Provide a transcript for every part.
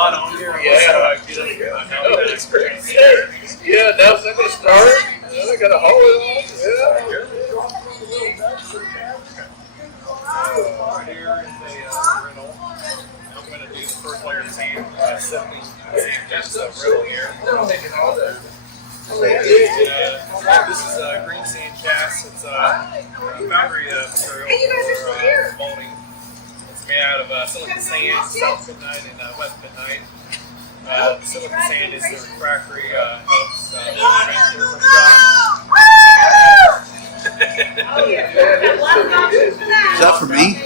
lot on here. Yeah. It's pretty good. Yeah, now it's going to start. I got to haul it on. Yeah. Right here is a rental. I'm going to do the first layer of sand, simply just a rental here. This is a green sand cast. It's a foundry material for molding. It's made out of silicon sand, south midnight and west midnight. Silicon sand is the refractory, helps transfer shock. Is that for me?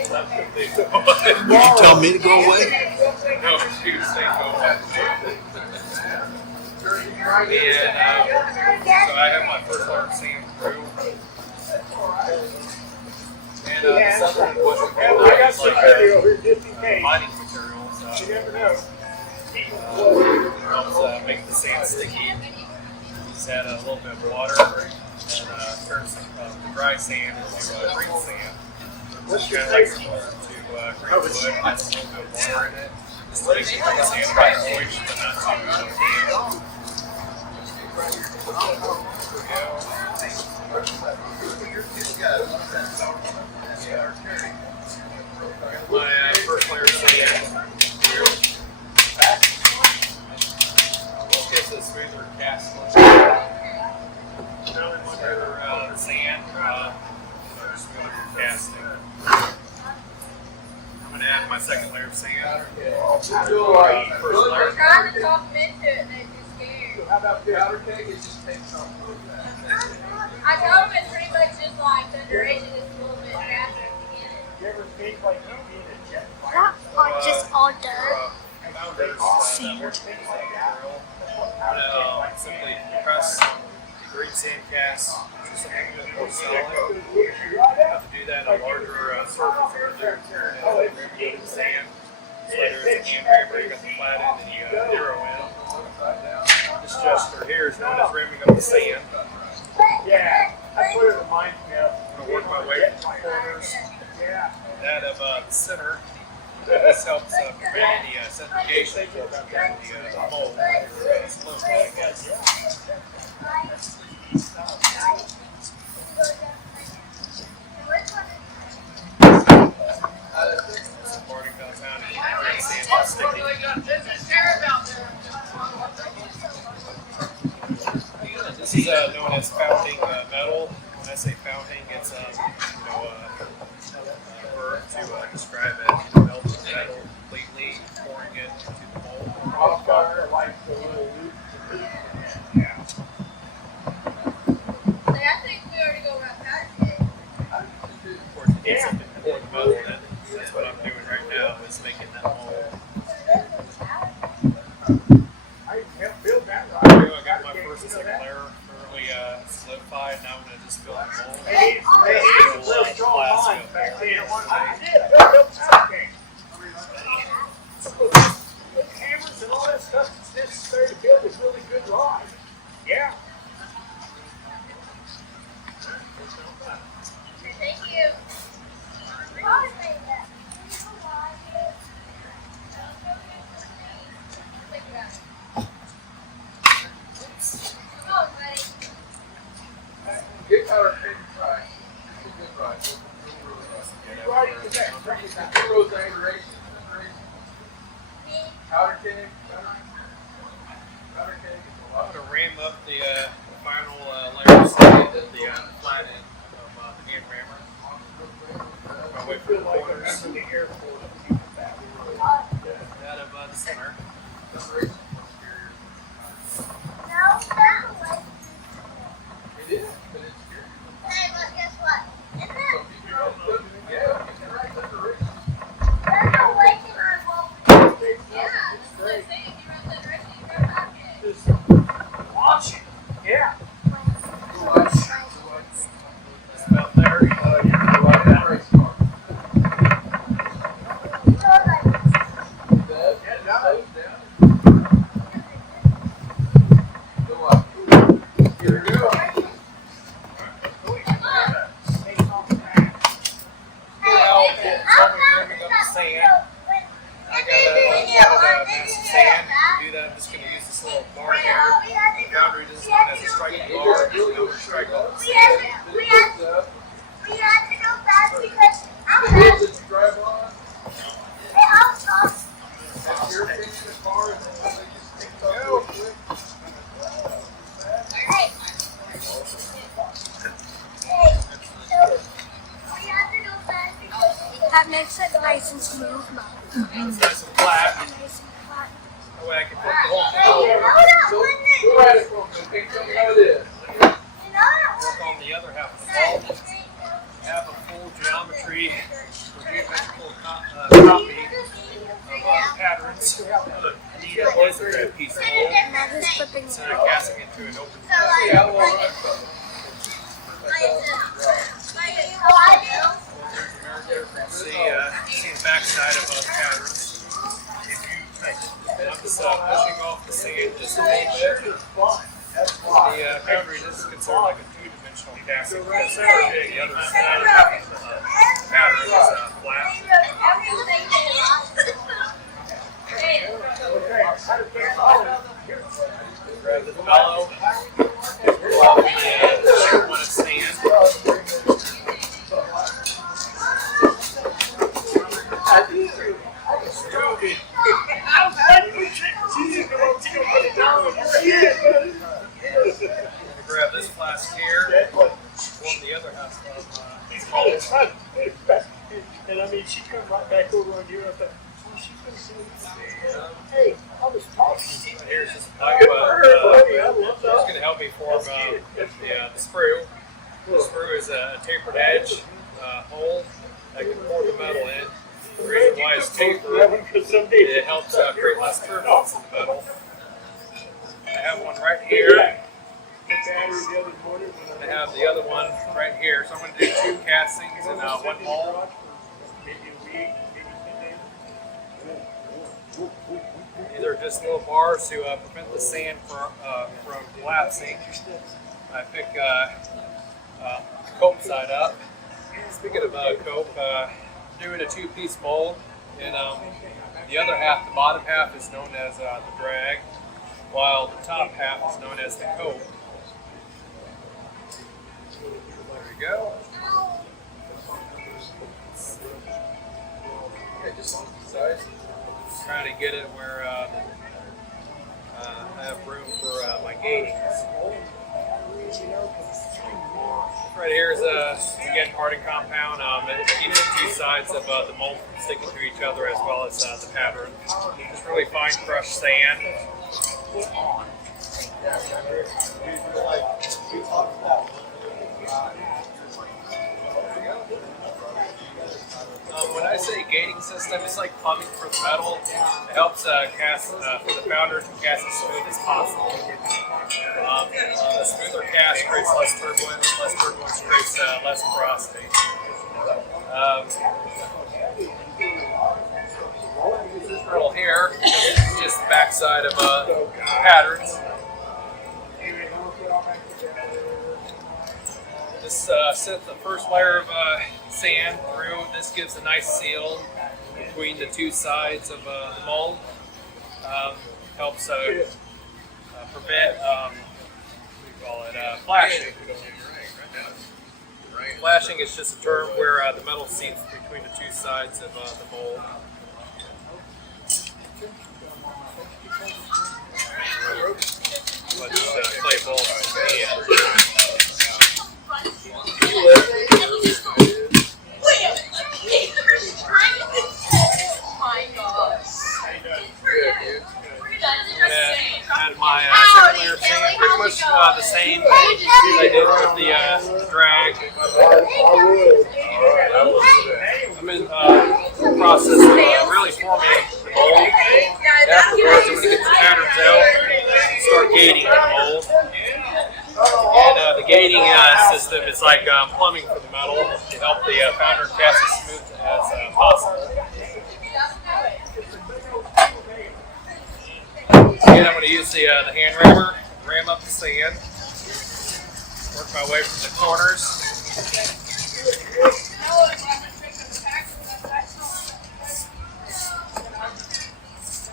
Will you tell me to go away? No, shoot, stay going. And so I have my first layer of sand through. And the second wasn't like mining material, so you never know. Helps make the sand sticky. Just add a little bit of water and turn some the dry sand into green sand. Which kind of like similar to green wood. Adds a little bit of water in it. Just to make the green sand right moist, but not too damp. My first layer of sand. This gives a smoother cast look. One layer sand, smoother casting. I'm going to add my second layer of sand. First layer. I'm trying to talk them into it and they just scared. How about powder keg? It just takes off. I told them it's pretty much just like thunderation is a little bit faster at the beginning. You ever speak like you need a jet That are just all dirt. Sand. I'm going to simply press the green sand cast to something a bit more solid. I have to do that on a larger surface than the sand. So there's a hand hammer, you got the flat end and you zero in. This gesture here is known as ramming up the sand. Yeah, I put it in mine now. I'm going to work my way from the corners. That of the center. This helps prevent the sedimentation of the mold. This is known as founding metal. When I say founding, it's a verb to describe it. Melting metal completely, pouring it into the mold. Yeah. I think we already go around powder keg. Of course, it needs something to pour the metal in. That's what I'm doing right now, is making that mold. I got my first and second layer fairly solidified. Now I'm going to just fill the mold. Cameras and all that stuff that's necessary to build a really good ride. Yeah. Thank you. Come on, buddy. Get powder keg right. It's a good ride. Right to that. Heroes adoration. Powder keg. Powder keg. I'm going to ram up the final layer of sand at the flat end of the hand rammer. Work my way through the corners. That of the center. It is, but it's good. Hey, look, guess what? Isn't that? Yeah, it's the right decoration. That's a way to revolve. Yeah, that's what I'm saying. You run the rest of your powder keg. Just watch it. Yeah. That's about there. You're right at race car. Go up. Here we go. Now, it's only rimming up the sand. I got a massive sand and smooth, but It's nice and flat. nice and flat. That way I can put the whole thing over. Go at it for me. Think something how it is. Work on the other half of the ball. Have a full geometry or geometrical copy of patterns. Need a piece of mold. Now he's flipping Instead it. of casting into an open Yeah, well, see the backside of the patterns. I'm just pushing off the sand just a little bit. The boundary is considered like a two-dimensional casting because the other side of the pattern is flat. Grab the bellow. Allow me to shake one of sand. Grab this plastic here. Form the other half of And I mean, she come right back over on you. I thought, oh, she's going to say, hey, I was talking. here's just a pipe. It's going to help me form the sprue. The sprue is a tapered edge hole that can pour the metal in. The reason why it's tapered, it helps create less turbulence in the metal. I have one right here. I have the other one right here. So I'm going to do 2 castings and 1 mold. These are just little bars to prevent the sand from collapsing. I pick cope side up. Speaking of cope, doing a 2-piece mold, and the other half, the bottom half, is known as the drag, while the top half is known as the cope. There we go. Okay, just on the sides. Trying to get it where I have room for my gatings. Right here is again hardened compound. Keeping the 2 sides of the mold from sticking to each other as well as the pattern. Just really fine crushed sand. When I say gating system, it's like plumbing for the metal. It helps cast for the founder to cast as smooth as possible. The smoother cast creates less turbulence creates less porosity. This riddle here is just the backside of patterns. This sets the first layer of sand through. This gives a nice seal between the 2 sides of the mold. Helps prevent flashing. Flashing is just a term where the metal seeps between the 2 sides of the mold. Clay balls. And my second layer of sand, pretty much the same as I did with the drag. I'm in the process of really forming the mold. Afterwards, I'm going to get the patterns out and start gating the mold. And the gating system is like plumbing for the metal to help the founder cast as smooth as possible. Again, I'm going to use the hand rammer, ram up the sand, work my way from the corners.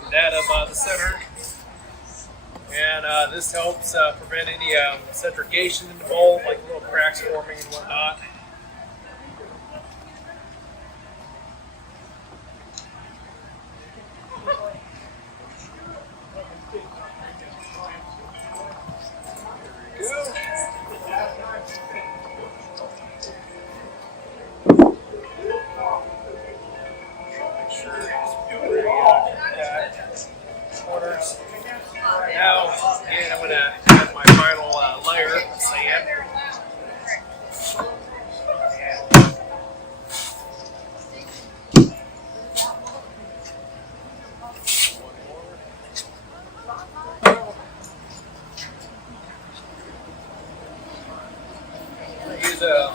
That of the center. And this helps prevent any centrifugation in the mold, like little cracks forming and whatnot. corners. Now, again, I'm going to add my final layer of sand. Use a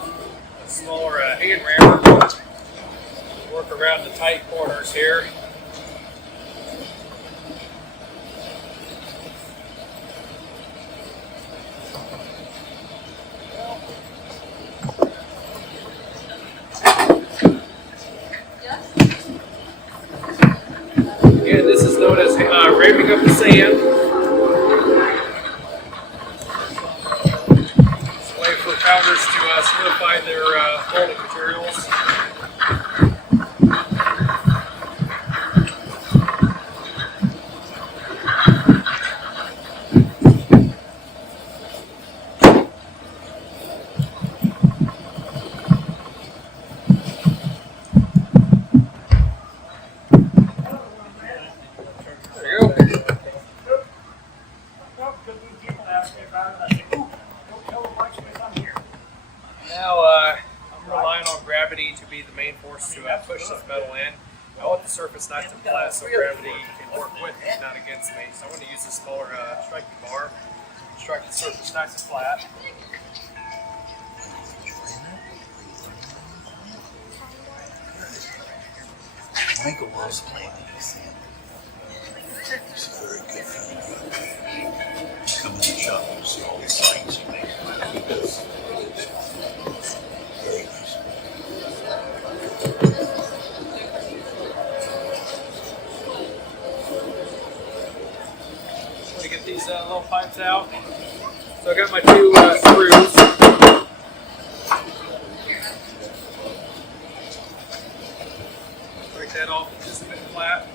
smaller hand rammer to work around the tight corners here. Again, this is known as ramming up the sand. For pounders to solidify their molding materials. There you go. Now, I'm relying on gravity to be the main force to push this metal in. I want the surface nice and flat so gravity can work with me, not against me. So I'm going to use a smaller striking bar, strike the surface nice and flat. Michael was playing this. This is very good for me. Come in the shop and see all these things he makes. He does. Very nice. I'm going to get these little pipes out. So I got my two screws. Break that off just a bit flat.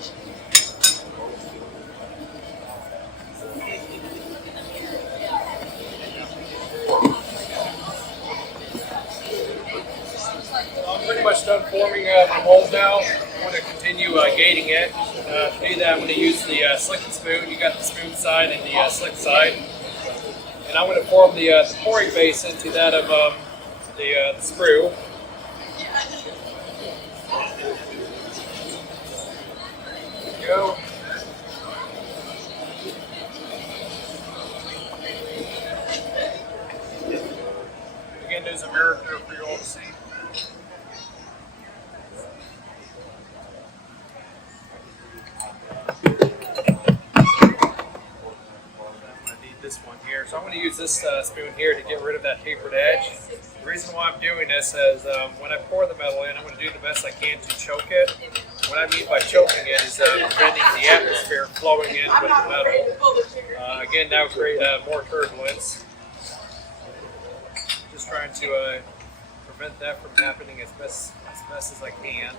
I'm pretty much done forming my mold now. I'm going to continue gating it. To do that, I'm going to use the slick and spoon. You got the spoon side and the slick side. And I'm going to form the pouring base into that of the screw. There you go. Again, there's a mirror here for you all to see. This one here. So I'm going to use this spoon here to get rid of that tapered edge. The reason why I'm doing this is when I pour the metal in, I'm going to do the best I can to choke it. What I mean by choking it is preventing the atmosphere flowing in with the metal. Again, that will create more turbulence. Just trying to prevent that from happening as best as I can.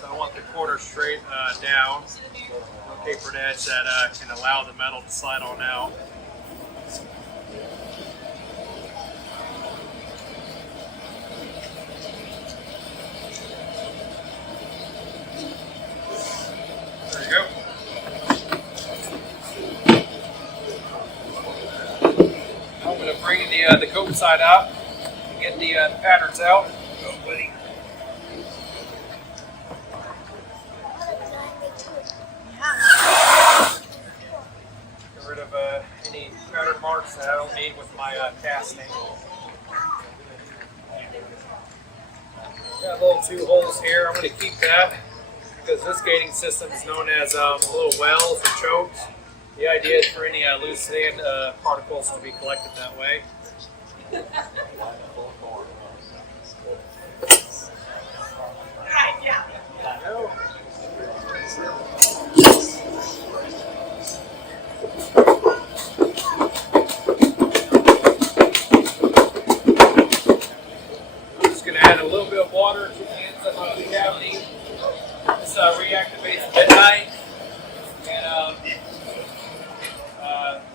So I want the corner straight down. Tapered edge that can allow the metal to slide on out. There you go. Now I'm going to bring the coat side out and get the patterns out. Go, buddy. Get rid of any pattern marks that I don't need with my casting. Got little two holes here. I'm going to keep that because this gating system is known as little wells or chokes. The idea is for any loose sand particles to be collected that way. Go. I'm just going to add a little bit of water to the ends of the cavity. This reactivates midnight and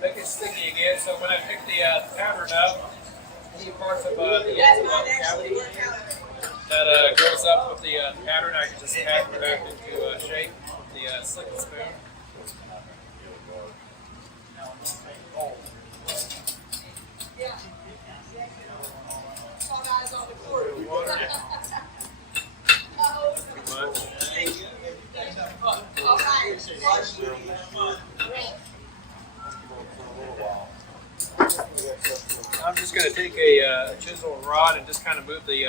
make it sticky again. So when I pick the pattern up, any parts of the ends of the cavity, That goes up with the pattern. I can just pat it back into shape with the slick spoon. Water. Too much. I'm just going to take a chisel and rod and just kind of move the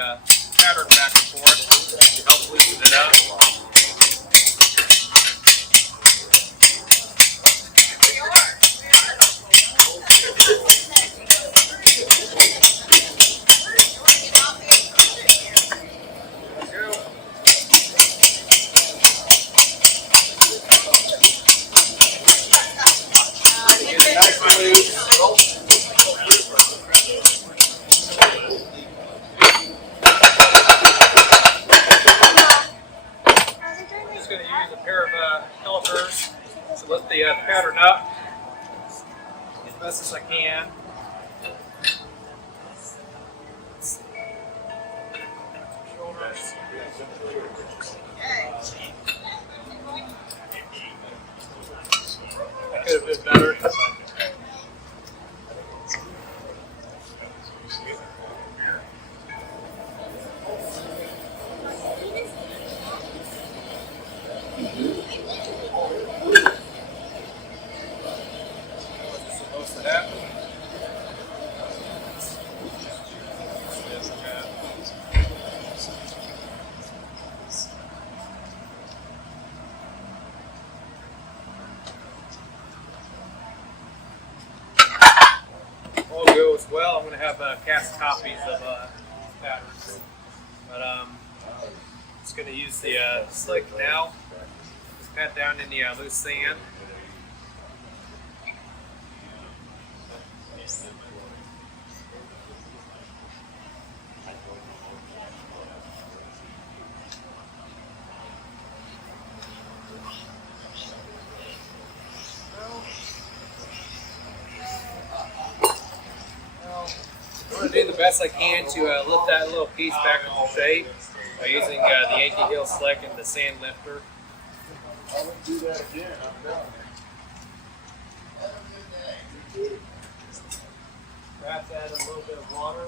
pattern back and forth to help loosen it up. Pattern up as best as I can. Shoulders. That could have been better. All goes well, I'm going to have cast copies of patterns. But just going to use the slick now. Just pat down in the loose sand. I'm going to do the best I can to lift that little piece back into shape by using the Yankee Hill Slick and the sand lifter. I wouldn't do that again. I'm done. Perhaps add a little bit of water.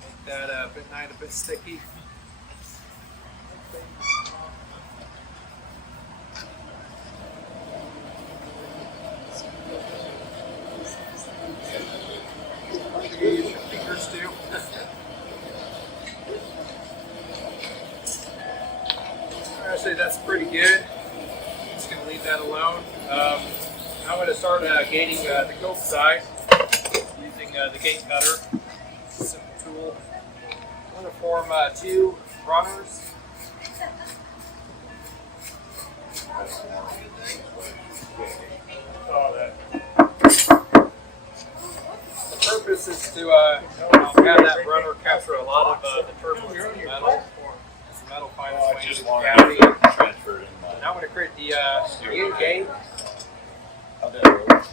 Make that a bit nice, a bit sticky. Use your fingers too. Actually, that's pretty good. Just gonna leave that alone. I'm going to start gating the cope side using the gate cutter. Simple tool. I'm going to form 2 runners. Saw that. The purpose is to have that runner capture a lot of the turbulence in the metal. As the metal finds its way into the cavity. Transferred in my. Now I'm going to create the gate. How did it work?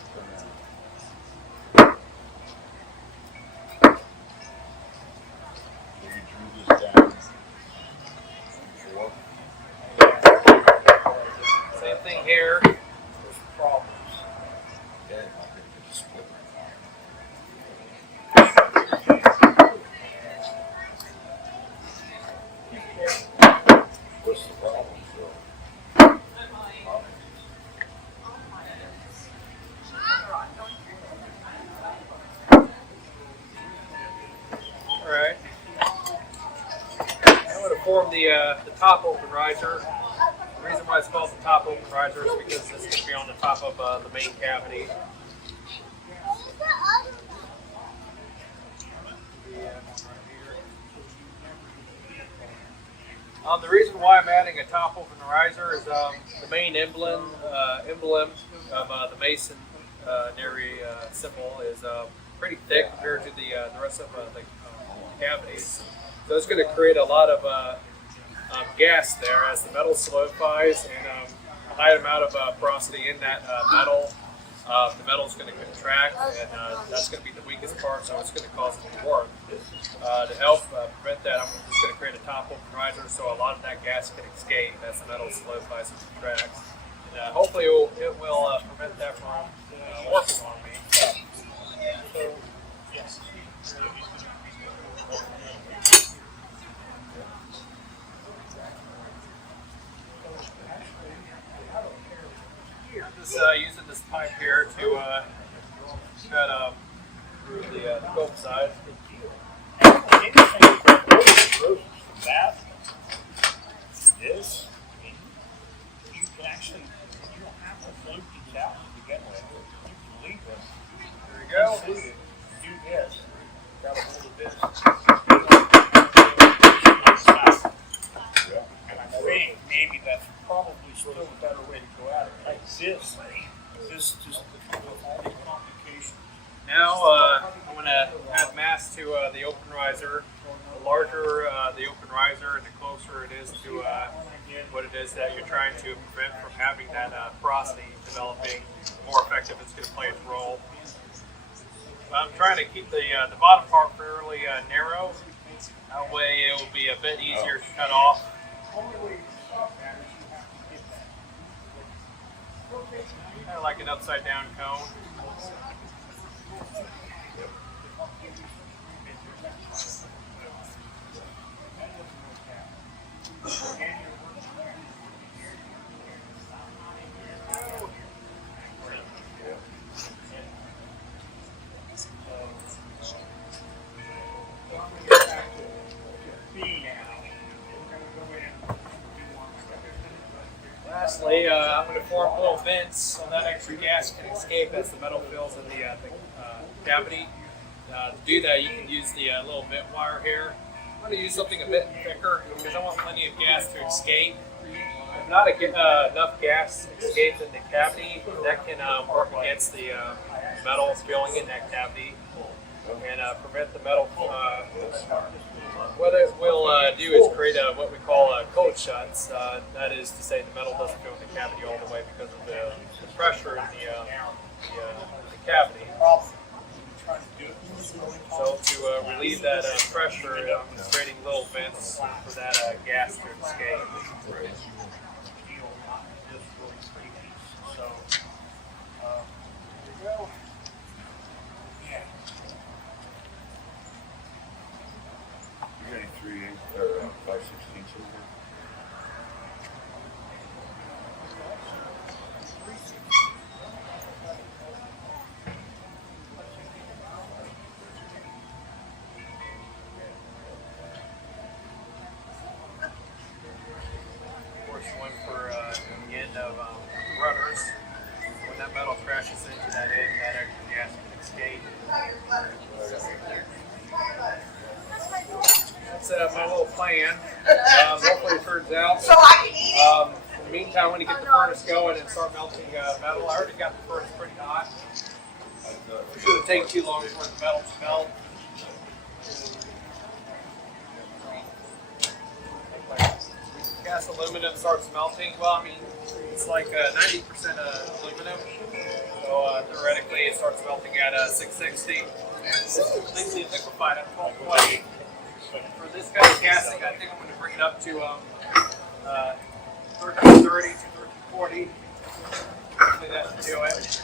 You drew this down before? Same thing here. There's problems. Yeah, I think it's split. What's the problem, Phil? Alright. I'm going to form the top open riser. The reason why it's called the top open riser is because this can be on the top of the main cavity. The reason why I'm adding a top open riser is the main emblem of the masonry symbol is pretty thick compared to the rest of the cavities. So it's going to create a lot of gas there as the metal solidifies, and a high amount of porosity in that metal the metal is going to contract, and that's going to be the weakest part, so it's going to cause it to warp. To help prevent that, I'm just going to create a top open riser so a lot of that gas can escape as the metal solidifies and contracts. And hopefully it will prevent that from warping on me. So, yes. Just using this pipe here to cut through the scope side. That, this, I mean, you can actually, you don't have to float these out to begin with. You can leave them. There we go. Do this. Grab a hold of this. And I think maybe that's probably still a better way to go at it. Like this, this just with all the complications. Now I'm going to add mass to the open riser. The larger the open riser and the closer it is to what it is that you're trying to prevent from having that porosity developing, the more effective it's going to play its role. I'm trying to keep the bottom part fairly narrow. That way it will be a bit easier to cut off. Kind of like an upside down cone. Lastly, I'm going to form little vents so that extra gas can escape as the metal fills in the cavity. To do that, you can use the little vent wire here. I'm going to use something a bit thicker because I want plenty of gas to escape. If not enough gas escapes in the cavity, that can work against the metal filling in that cavity and prevent the metal. What it will do is create what we call cold shuts. That is to say the metal doesn't go in the cavity all the way because of the pressure in the cavity. So to relieve that pressure, I'm creating little vents for that gas to escape. You got any 3/8 or 5/16 silver? Of course, one for the end of runners. When that metal crashes into that end, that extra gas can escape. That's my little plan. Hopefully it turns out. So I can eat it? In the meantime, when you get the furnace going and start melting metal, I already got the furnace pretty hot. It shouldn't take too long for the metal to melt. Cast aluminum starts melting. Well, I mean, it's like 90% aluminum. So theoretically, it starts melting at 660. It's completely liquefied at 1220. For this kind of casting, I think I'm going to bring it up to 1330 to 1340. Hopefully that should do it.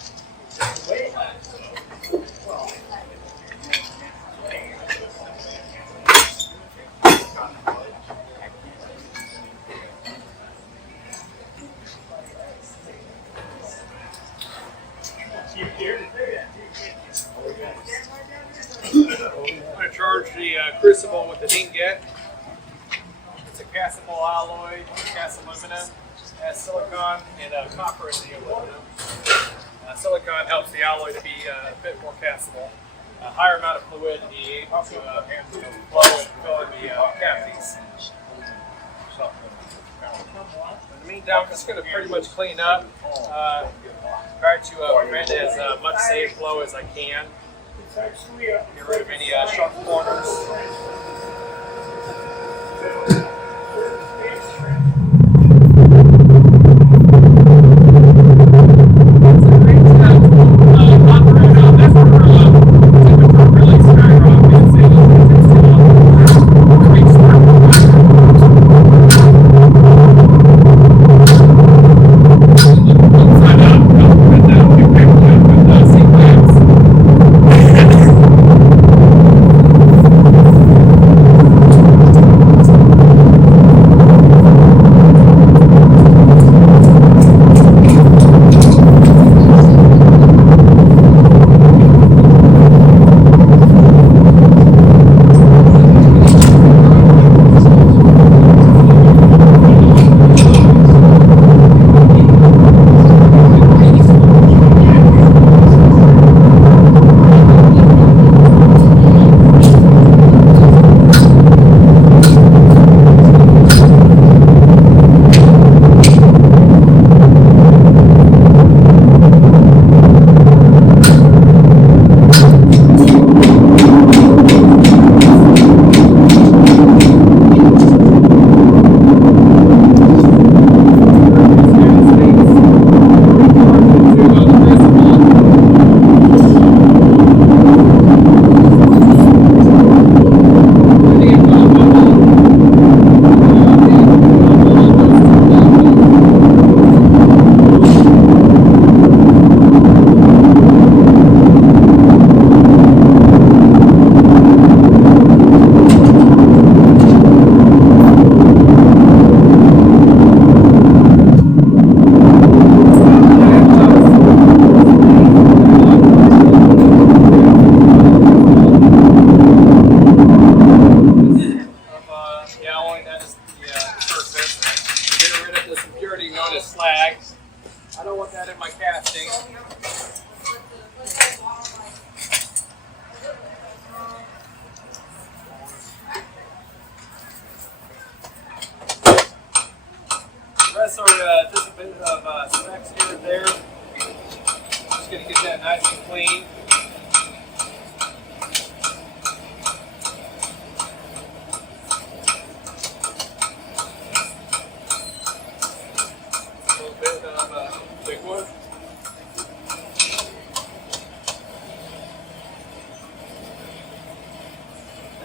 I'm going to charge the crucible with an ingot. It's a castable alloy, cast aluminum, has silicon and copper in the aluminum. Silicon helps the alloy to be a bit more castable. A higher amount of fluidity to flow and fill in the cavities. In the meantime, I'm just going to pretty much clean up. Try to prevent as much safe flow as I can. Get rid of any sharp corners. It's a great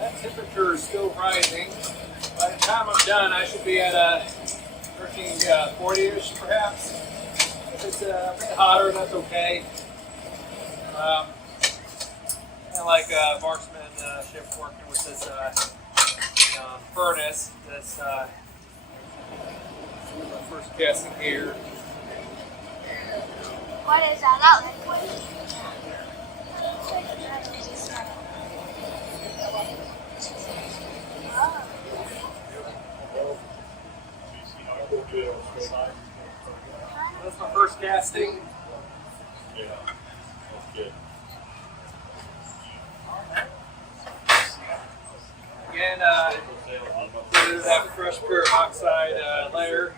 That temperature is still rising. By the time I'm done, I should be at a 1340-ish perhaps. If it's a bit hotter, that's okay. Kind of like Marksman shift working with this furnace. That's my first casting here. What is that? That liquid? That's my first casting. Yeah, that's good. Again, do have a fresh peroxide layer.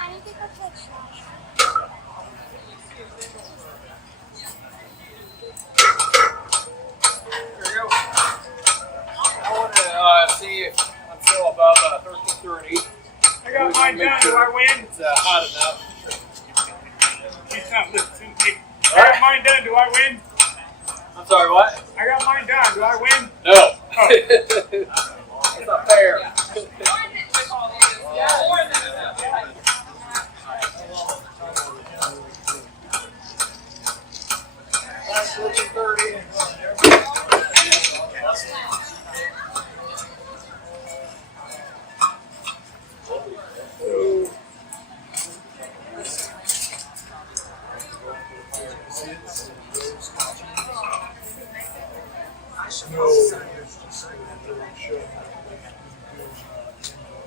I need to go to a trash. There we go. I want to see if I'm still above 1330. I got mine done. Do I win? It's hot enough. She's not listening to me. I got mine done. Do I win? I'm sorry, what? I got mine done. Do I win? No. Oh. That's not fair.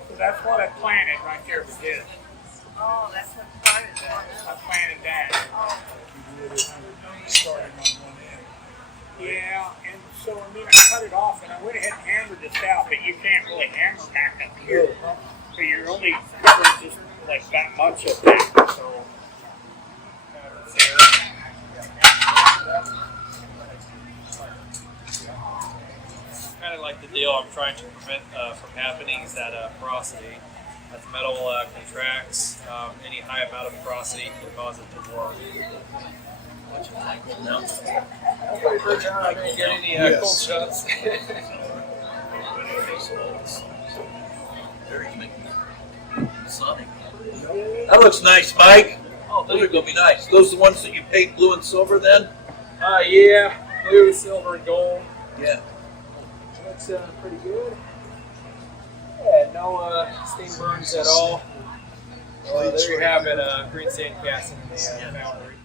So that's what I planted right there for this. Oh, that's what started doing. I planted that. Yeah, and so and then I cut it off and I went ahead and hammered this out, but you can't really hammer back up here. So you're only covering just like that much of that. So Kind of like the deal I'm trying to prevent from happening is that porosity. As metal contracts, any high amount of porosity can cause it to warp. I didn't get any cold shots. That looks nice, Mike. Oh, Those are gonna be nice. Those are the ones that you paint blue and silver then? Yeah, blue, silver, and gold. Yeah. Looks pretty good. Yeah, no steam burns at all. There you have it, green sand casting in the foundry.